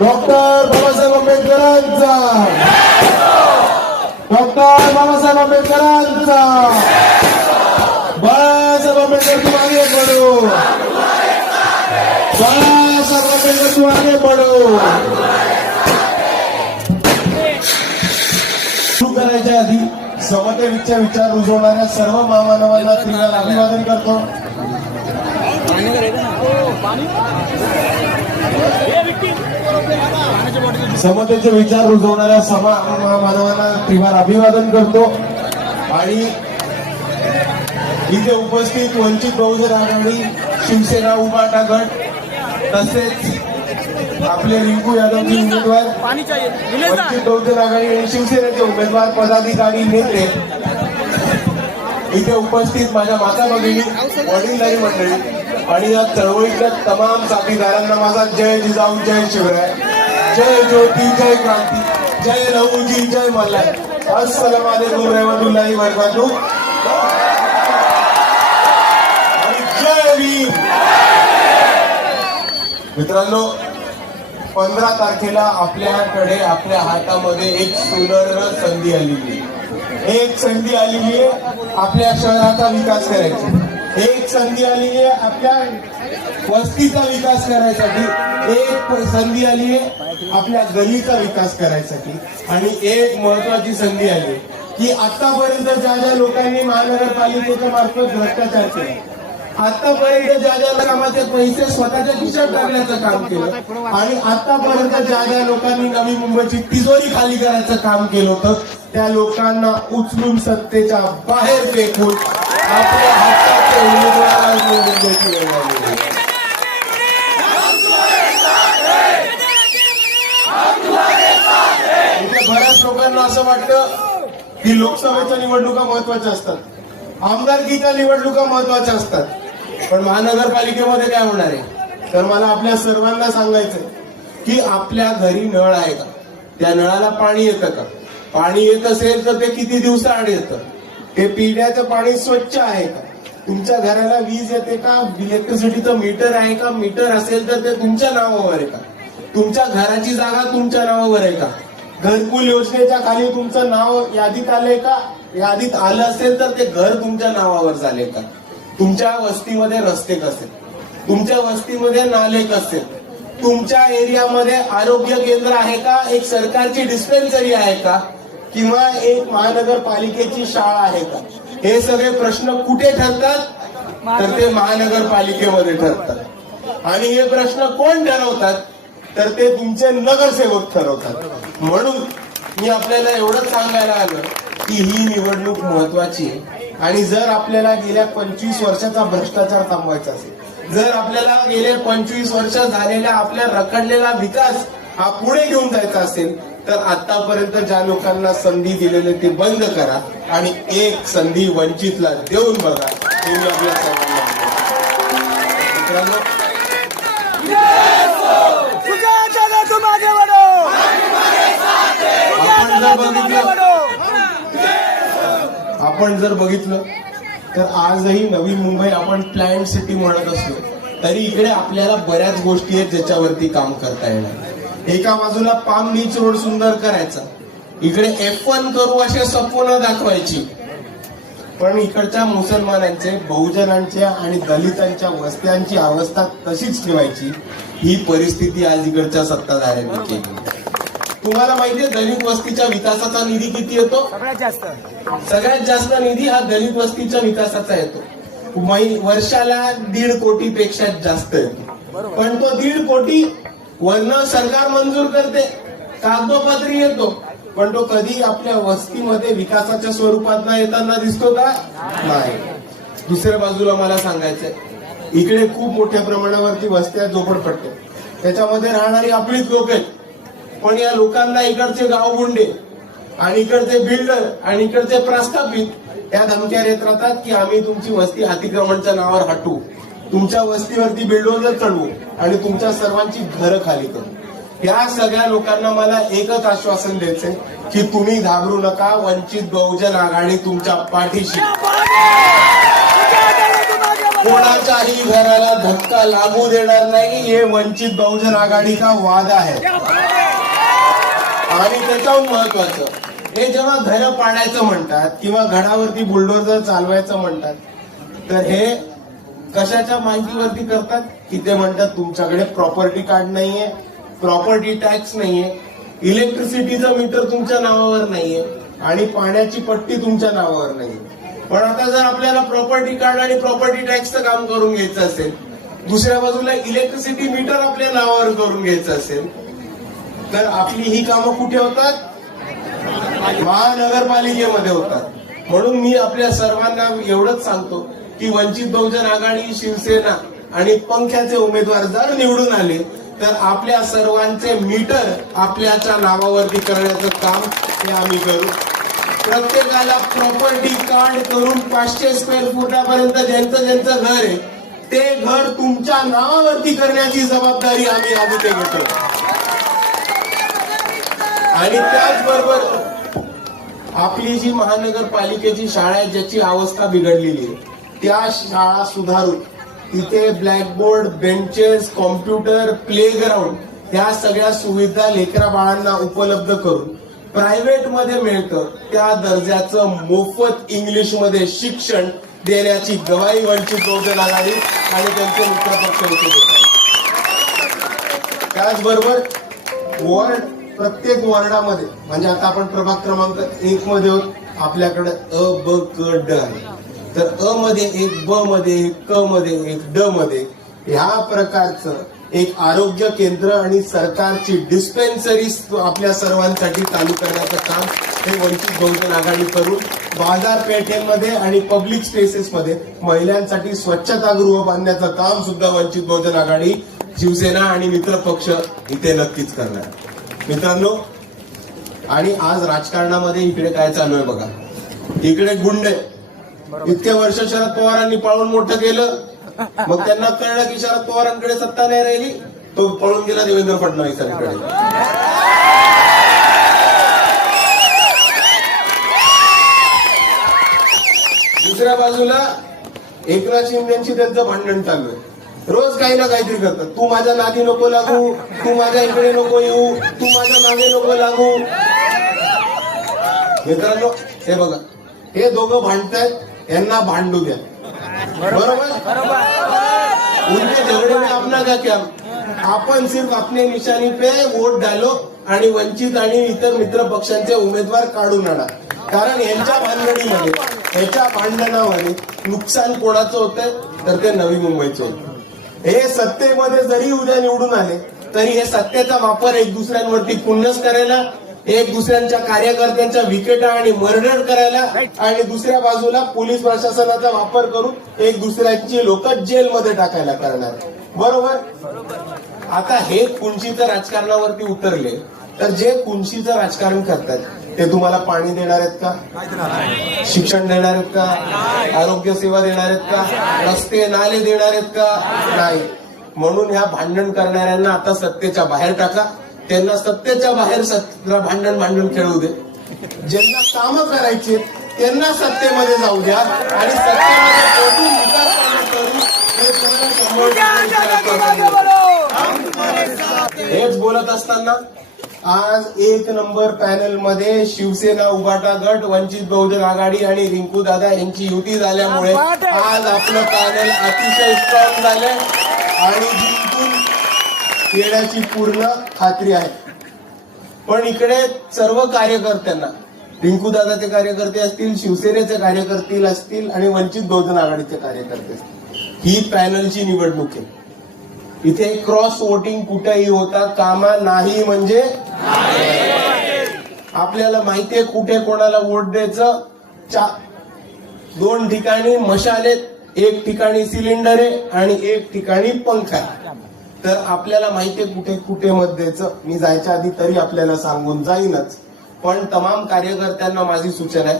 Doctor Babasaheb आंबेडकरांचा, doctor Babasaheb आंबेडकरांचा, बाळासाहेब आंबेडकर तू आगे बढ़ो, बाळासाहेब आंबेडकर तू आगे बढ़ो. सुरू करायच्या आधी समतेचे विचार रुजवणाऱ्या सर्व महामानवांना त्रिवार अभिवादन करतो. समतेचे विचार रुजवणाऱ्या सर्व महामानवांना त्रिवार अभिवादन करतो. आणि इथे उपस्थित वंचित बहुजन आघाडी, शिवसेना उभाटा गट तसेच आपले रिंकू यादवचे उमेदवार, वंचित बहुजन आघाडी आणि शिवसेनेचे उमेदवार, पदाधिकारी, नेते, इथे उपस्थित माझ्या माता भगिनी, वडीलधारी मंडळी आणि या चळवळीतल्या तमाम साथीदारांना माझा जय जिजाऊ, जय शिवराय, जय ज्योती, जय क्रांती, जय लहूजी, जय मल्हार. अस्सलाम वालेकुम रहमतुल्लाहि व बरकातुहू आणि जय भीम. मित्रांनो, 15 तारखेला आपल्याकडे आपल्या हातामध्ये एक सुवर्ण संधी आलेली आहे. एक संधी आलेली आहे आपल्या शहराचा विकास करायची. एक संधी आलेली आहे आपल्या वस्तीचा विकास करायसाठी. एक संधी आली आहे आपल्या गलीचा विकास करायसाठी. आणि एक महत्वाची संधी आली की आतापर्यंत ज्या ज्या लोकांनी महानगरपालिकेच्या मार्फत भ्रष्टाचार केला, आतापर्यंत ज्या ज्या कामाचे पैसे स्वतःच्या खिशात टाकण्याचं काम केलं आणि आतापर्यंत ज्या ज्या लोकांनी नवी मुंबईची तिजोरी खाली करायचं काम केलं होतं, त्या लोकांना उचलून सत्तेच्या बाहेर फेकून आपल्या हाताचे उमेदवार निवडून द्यायची वेळ आली. इथे बऱ्याच लोकांना असं वाटतं की लोकसभेच्या निवडणुका महत्वाच्या असतात, आमदारकीच्या निवडणुका महत्वाच्या असतात, पण महानगरपालिकेमध्ये काय होणार आहे? तर मला आपल्या सर्वांना सांगायचंय की आपल्या घरी नळ आहे का? त्या नळाला पाणी येतं का? पाणी येत असेल तर ते किती दिवसाआड येतं? ते पिण्याचं पाणी स्वच्छ आहे का? तुमच्या घराला वीज येते का? इलेक्ट्रिसिटीचं मीटर आहे का? मीटर असेल तर ते तुमच्या नावावर आहे का? तुमच्या घराची जागा तुमच्या नावावर आहे का? घरकुल योजनेच्या खाली तुमचं नाव यादीत आलंय का? यादीत आलं असेल तर ते घर तुमच्या नावावर झाले का? तुमच्या वस्तीमध्ये रस्ते कसे? तुमच्या वस्तीमध्ये नाले कसे? तुमच्या एरियामध्ये आरोग्य केंद्र आहे का? एक सरकारची डिस्पेन्सरी आहे का? किंवा एक महानगरपालिकेची शाळा आहे का? हे सगळे प्रश्न कुठे ठरतात? तर ते महानगरपालिकेमध्ये ठरतात. आणि हे प्रश्न कोण ठरवतात? तर ते तुमचे नगरसेवक ठरवतात. म्हणून मी आपल्याला एवढंच सांगायला आलं की ही निवडणूक महत्वाची आहे. आणि जर आपल्याला गेल्या 25 वर्षाचा भ्रष्टाचार थांबवायचा असेल, जर आपल्याला गेल्या 25 वर्ष झालेला आपल्या रखडलेला विकास हा पुढे घेऊन जायचा असेल, तर आतापर्यंत ज्या लोकांना संधी दिलेली ते बंद करा आणि एक संधी वंचितला देऊन बघा. हे मी आपल्या सर्वांना मित्रांनो, आपण जर बघितलं तर आजही नवी मुंबई आपण प्लॅन्ड सिटी म्हणत असलो तरी इकडे आपल्याला बऱ्याच गोष्टी आहेत ज्याच्यावरती काम करता येणार. एका बाजूला पाम बीच रोड सुंदर करायचा, इकडे F1 करू असे स्वप्न दाखवायची, पण इकडच्या मुसलमानांचे, बहुजनांच्या आणि दलितांच्या वस्त्यांची अवस्था तशीच ठेवायची. ही परिस्थिती आज इकडच्या सत्ताधाऱ्यांनी केली. तुम्हाला माहितीये दलित वस्तीच्या विकासाचा निधी किती येतो? सगळ्यात जास्त निधी हा दलित वस्तीच्या विकासाचा येतो. वर्षाला 1.5 कोटीपेक्षा जास्त येतो. पण तो 1.5 कोटी वर्ण सरकार मंजूर करते, कागदोपत्री येतो, पण तो कधी आपल्या वस्तीमध्ये विकासाच्या स्वरूपात न येताना दिसतो का? नाही. दुसऱ्या बाजूला मला सांगायचंय, इकडे खूप मोठ्या प्रमाणावरती वस्त्या, झोपडपट्ट्या, त्याच्यामध्ये राहणारी आपलीच लोक आहेत. पण या लोकांना इकडचे गावगुंडे आणि इकडचे बिल्डर आणि इकडचे प्रस्थापित या धमक्या देत राहतात की आम्ही तुमची वस्ती अतिक्रमणच्या नावावर हटवू, तुमच्या वस्तीवरती बिल्डोजर चढवू आणि तुमच्या सर्वांची घरं खाली करू. या सगळ्या लोकांना मला एकच आश्वासन द्यायचंय की तुम्ही घाबरू नका, वंचित बहुजन आघाडी तुमच्या पाठीशी. कोणाच्याही घराला धक्का लागू देणार नाही, हे वंचित बहुजन आघाडी का वादा है। आणि त्याच्याहून महत्वाचं, हे जेव्हा घर पाडायचं म्हणतात किंवा घरावरती बुलडोजर चालवायचं म्हणतात, तर हे कशाच्या माहितीवरती करतात की ते म्हणतात तुमच्याकडे प्रॉपर्टी कार्ड नाहीये, प्रॉपर्टी टॅक्स नाहीये, इलेक्ट्रिसिटीचं मीटर तुमच्या नावावर नाहीये आणि पाण्याची पट्टी तुमच्या नावावर नाहीये। पण आता जर आपल्याला प्रॉपर्टी कार्ड आणि प्रॉपर्टी टॅक्सचं काम करून घ्यायचं असेल, दुसऱ्या बाजूला इलेक्ट्रिसिटी मीटर आपल्या नावावर करून घ्यायचं असेल, तर आपली ही कामं कुठे होतात? महानगरपालिकेमध्ये होतात। म्हणून मी आपल्या सर्वांना एवढंच सांगतो की वंचित बहुजन आघाडी, शिवसेना आणि पंख्याचे उमेदवार जर निवडून आले तर आपल्या सर्वांचे मीटर आपल्याच्या नावावरती करण्याचं काम हे आम्ही करू। प्रत्येकाला प्रॉपर्टी कार्ड करून 500 स्क्वेअर फुटापर्यंत ज्यांचं ज्यांचं घर आहे ते घर तुमच्या नावावरती करण्याची जबाबदारी आम्ही यामध्ये घेतो। आणि त्याचबरोबर आपली जी महानगरपालिकेची शाळा आहे ज्याची अवस्था बिघडलेली आहे, त्या शाळा सुधारून तिथे ब्लॅकबोर्ड, बेंचेस, कॉम्प्युटर, प्लेग्राऊंड ह्या सगळ्या सुविधा लेकरा बाळांना उपलब्ध करून प्रायव्हेट मध्ये मिळतं त्या दर्जाचं मोफत इंग्लिशमध्ये शिक्षण देण्याची गवाही वंचित बहुजन आघाडी आणि त्यांचे मित्रपक्ष देत आहेत। त्याचबरोबर प्रत्येक वॉर्डामध्ये, म्हणजे आता आपण प्रभाग क्रमांक 1 मध्ये आहोत, आपल्याकडे अ, ब, क, ड आहे, तर अ मध्ये एक, ब मध्ये एक, क मध्ये एक, ड मध्ये ह्या प्रकारचं एक आरोग्य केंद्र आणि सरकारची डिस्पेन्सरी आपल्या सर्वांसाठी चालू करण्याचं काम हे वंचित बहुजन आघाडी करून बाजारपेठेमध्ये आणि पब्लिक स्पेसेसमध्ये महिलांसाठी स्वच्छतागृह बांधण्याचं काम सुद्धा वंचित बहुजन आघाडी, शिवसेना आणि मित्र पक्ष इथे नक्कीच करणार। मित्रांनो, आणि आज राजकारणामध्ये इकडे काय चालू आहे बघा, इकडे गुंड इतके वर्ष शरद पवारांनी पाळून मोठं केलं, मग त्यांना कळलं की शरद पवारांकडे सत्ता नाही राहिली, तो पळून गेला देवेंद्र फडणवीसांकडे। दुसऱ्या बाजूला एकनाथ शिंदेची त्यांचं भांडण चालू आहे, रोज काही ना काहीतरी करतात, तू माझ्या नादी नको लागू, तू माझ्या इकडे नको येऊ, तू माझ्या मागे नको लागू। मित्रांनो, हे बघा, हे दोघं भांडतायत, यांना भांडू द्या, बरोबर? उनके झगड़े में अपना क्या, आपण सिर्फ अपने निशाणी पे वोट डालो आणि वंचित आणि इतर मित्र पक्षांचे उमेदवार काढून आणा, कारण यांच्या भानगडीमध्ये, याच्या भांडणामध्ये नुकसान कोणाचं होतंय तर ते नवी मुंबईचं होतं। हे सत्तेमध्ये जरी उद्या निवडून आले तरी हे सत्तेचा वापर एक दुसऱ्यांवरती खुन्नस करायला, एक दुसऱ्यांच्या कार्यकर्त्यांच्या विकेटा आणि मर्डर करायला आणि दुसऱ्या बाजूला पोलीस प्रशासनाचा वापर करून एक दुसऱ्यांची लोक जेलमध्ये टाकायला करणार, बरोबर? आता हे कुणशीचं राजकारणावरती उतरले तर जे कुणशीचं राजकारण करतात ते तुम्हाला पाणी देणार आहेत का? शिक्षण देणार आहेत का? आरोग्य सेवा देणार आहेत का? रस्ते नाले देणार आहेत का? नाही। म्हणून ह्या भांडण करणाऱ्यांना आता सत्तेच्या बाहेर टाका, त्यांना सत्तेच्या बाहेर भांडण खेळू दे, ज्यांना कामं करायची त्यांना सत्तेमध्ये जाऊ द्या आणि सत्तेमध्ये पोहोचून विकास कामं करू, हेच बोलत असताना आज 1 नंबर पॅनल मध्ये शिवसेना, उभाटा गट, वंचित बहुजन आघाडी आणि रिंकू दादा यांची युती झाल्यामुळे आज आपलं पॅनल अतिशय स्ट्रॉंग झालंय आणि जिंकून येण्याची पूर्ण खात्री आहे। पण इकडे सर्व कार्यकर्त्यांना, रिंकू दादाचे कार्यकर्ते असतील, शिवसेनेचे कार्यकर्ते असतील आणि वंचित बहुजन आघाडीचे कार्यकर्ते असतील, ही पॅनलची निवडणूक आहे। इथे क्रॉस वोटिंग कुठेही होता कामा नाही, म्हणजे आपल्याला माहितीये कुठे कोणाला वोट द्यायचं। 2 ठिकाणी मशाल आहेत, 1 ठिकाणी सिलेंडर आहे आणि 1 ठिकाणी पंखा आहे, तर आपल्याला माहितीये कुठे कुठे मत द्यायचं। मी जायच्या आधी तरी आपल्याला सांगून जाईनच, पण तमाम कार्यकर्त्यांना माझी सूचना आहे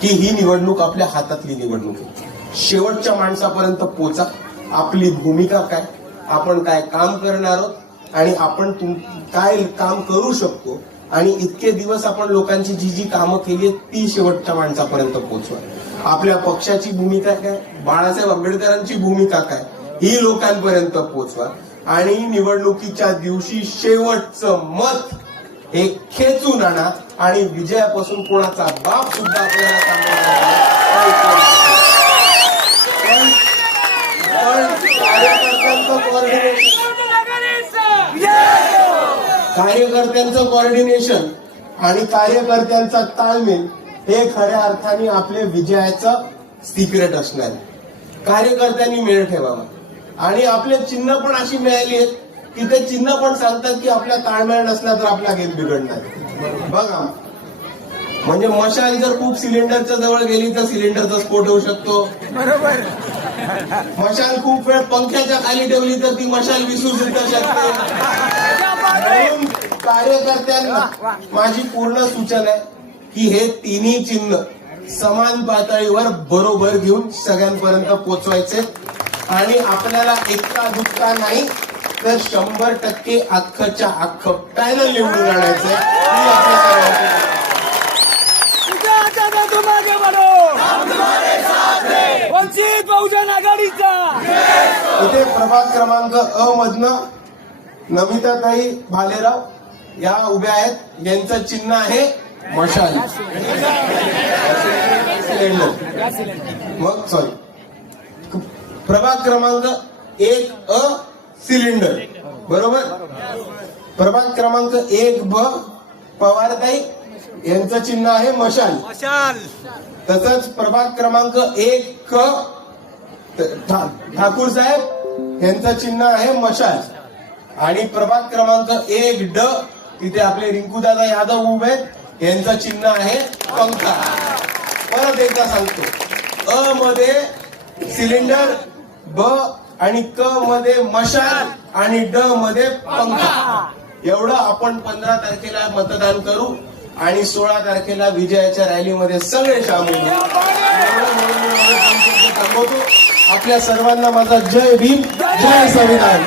की ही निवडणूक आपल्या हातातली निवडणूक आहे। शेवटच्या माणसापर्यंत पोचा, आपली भूमिका काय, आपण काय काम करणार आहोत आणि आपण काय काम करू शकतो आणि इतके दिवस आपण लोकांची जी कामं केली ती शेवटच्या माणसापर्यंत पोहोचवा। आपल्या पक्षाची भूमिका काय, बाळासाहेब आंबेडकरांची भूमिका काय, ही लोकांपर्यंत पोहोचवा आणि निवडणुकीच्या दिवशी शेवटचं मत हे खेचून आणा आणि विजयापासून कोणाचा बाप सुद्धा आपल्याला कार्यकर्त्यांचं कॉर्डिनेशन आणि कार्यकर्त्यांचा ताळमेळ हे खऱ्या अर्थाने आपले विजयाचं सिक्रेट असणार आहे. कार्यकर्त्यांनी मेळ ठेवावा आणि आपले चिन्ह पण अशी मिळाली आहेत की ते चिन्ह पण सांगतात की आपला ताळमेळ नसला तर आपला गेम बिघडणार. बघा, म्हणजे मशाल जर खूप सिलेंडरच्या जवळ गेली तर सिलेंडरचा स्फोट होऊ शकतो. बरोबर. मशाल खूप वेळ पंख्याच्या खाली ठेवली तर ती मशाल विसरू सुद्धा शकते. म्हणून कार्यकर्त्यांना माझी पूर्ण सूचना आहे की हे तिन्ही चिन्ह समान पातळीवर बरोबर घेऊन सगळ्यांपर्यंत पोहोचवायचे आणि आपल्याला एका दुःखा नाही तर 100% अख्खच्या अख्ख पॅनल निवडून आणायचंय. वंचित बहुजन आघाडीचा इथे प्रभाग क्रमांक अ मधनं नमिताताई भालेराव या उभ्या आहेत. यांचं चिन्ह आहे मशाल. मग सॉरी, प्रभाग क्रमांक 1 अ सिलेंडर, बरोबर. प्रभाग क्रमांक 1 ब पवारताई यांचं चिन्ह आहे मशाल. तसंच प्रभाग क्रमांक 1 क ठाकूर साहेब यांचं चिन्ह आहे मशाल आणि प्रभाग क्रमांक 1 ड तिथे आपले रिंकूदादा यादव उभे आहेत. यांचं चिन्ह आहे पंखा. परत एकदा सांगतो, अ मध्ये सिलेंडर, ब आणि क मध्ये मशाल आणि ड मध्ये पंखा. एवढं आपण 15 तारखेला मतदान करू आणि 16 तारखेला विजयाच्या रॅलीमध्ये सगळे सामील होऊ. थांबवतो. आपल्या सर्वांना माझा जय भीम, जय संविधान.